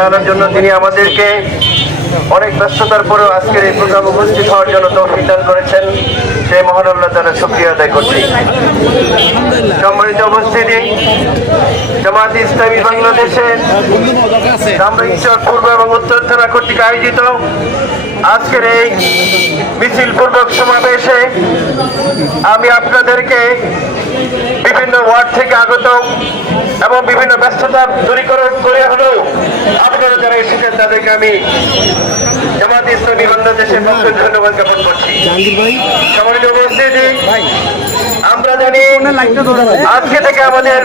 তাআলার জন্য তিনি আমাদেরকে অনেক ব্যস্ততার পরেও আজকের এই প্রোগ্রাম উপস্থিত হওয়ার জন্য তৌফিক দান করেছেন। সেই মহান আল্লাহ তাআলার শুকরিয়া আদায় করছি। সম্মানিত উপস্থিতি, জামায়াতে ইসলামী বাংলাদেশের ধামরাইচর পূর্ব এবং উত্তর থানা কর্তৃক আয়োজিত আজকের এই মিছিল পূর্বক সমাবেশে আমি আপনাদেরকে বিভিন্ন ওয়ার্ড থেকে আগত এবং বিভিন্ন ব্যস্ততা দূরীকরণ করে হলেও আপনারা যারা এসেছেন তাদেরকে আমি জামায়াতে ইসলামী বাংলাদেশের পক্ষে ধন্যবাদ জ্ঞাপন করছি। সম্মানিত উপস্থিতি, আমরা জানি আজকে থেকে আমাদের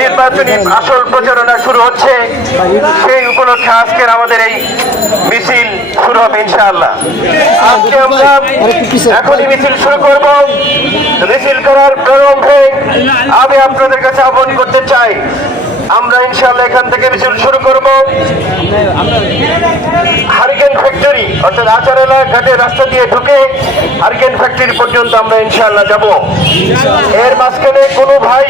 নির্বাচনী আসল প্রচারণা শুরু হচ্ছে। সেই উপলক্ষে আজকের আমাদের এই মিছিল শুরু হবে ইনশাআল্লাহ। আজকে আমরা এখনই মিছিল শুরু করব। মিছিল করার প্রারম্ভে আমি আপনাদের কাছে আহ্বান করতে চাই, আমরা ইনশাআল্লাহ এখান থেকে মিছিল শুরু করব। হারিকেন ফ্যাক্টরি অর্থাৎ আচারেলা ঘাটের রাস্তা দিয়ে ঢুকে হারিকেন ফ্যাক্টরি পর্যন্ত আমরা ইনশাআল্লাহ যাব। এর মাঝখানে কোনো ভাই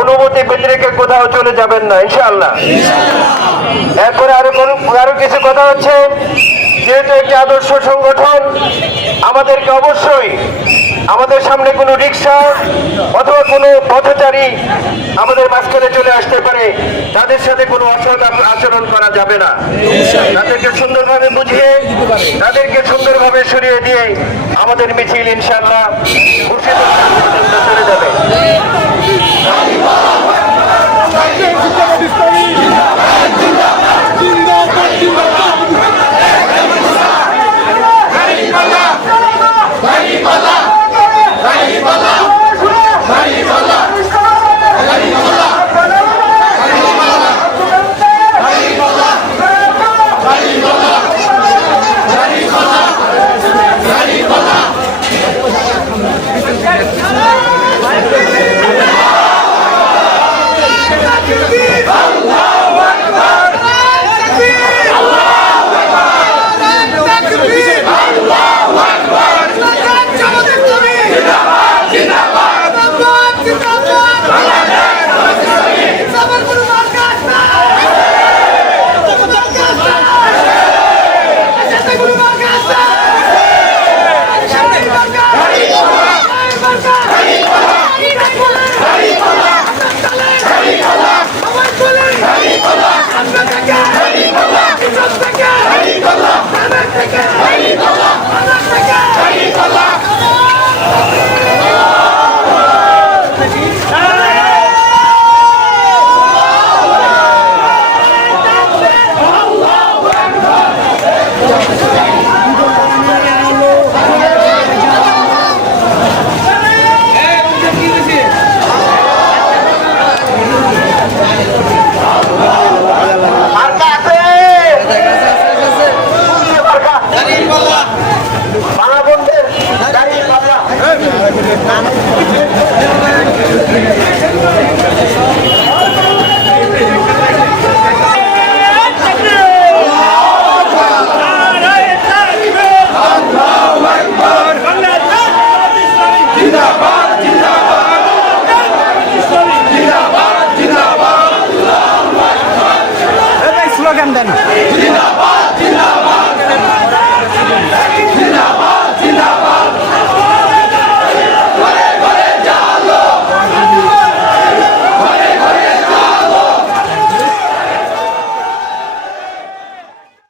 অনুমতি বেঁধে রেখে কোথাও চলে যাবেন না ইনশাআল্লাহ। এরপরে আরো কিছু কথা হচ্ছে, যেহেতু একটি আদর্শ সংগঠন, আমাদেরকে অবশ্যই আমাদের সামনে কোনো রিক্সা অথবা কোনো পথচারী আমাদের মাঝখানে চলে আসতে পারে, তাদের সাথে কোনো অসৎ আচরণ করা যাবে না। তাদেরকে সুন্দরভাবে বুঝিয়ে তাদেরকে সুন্দরভাবে সরিয়ে দিয়ে আমাদের মিছিল ইনশাআল্লাহ পর্যন্ত চলে যাবে। স্লোগান দেন।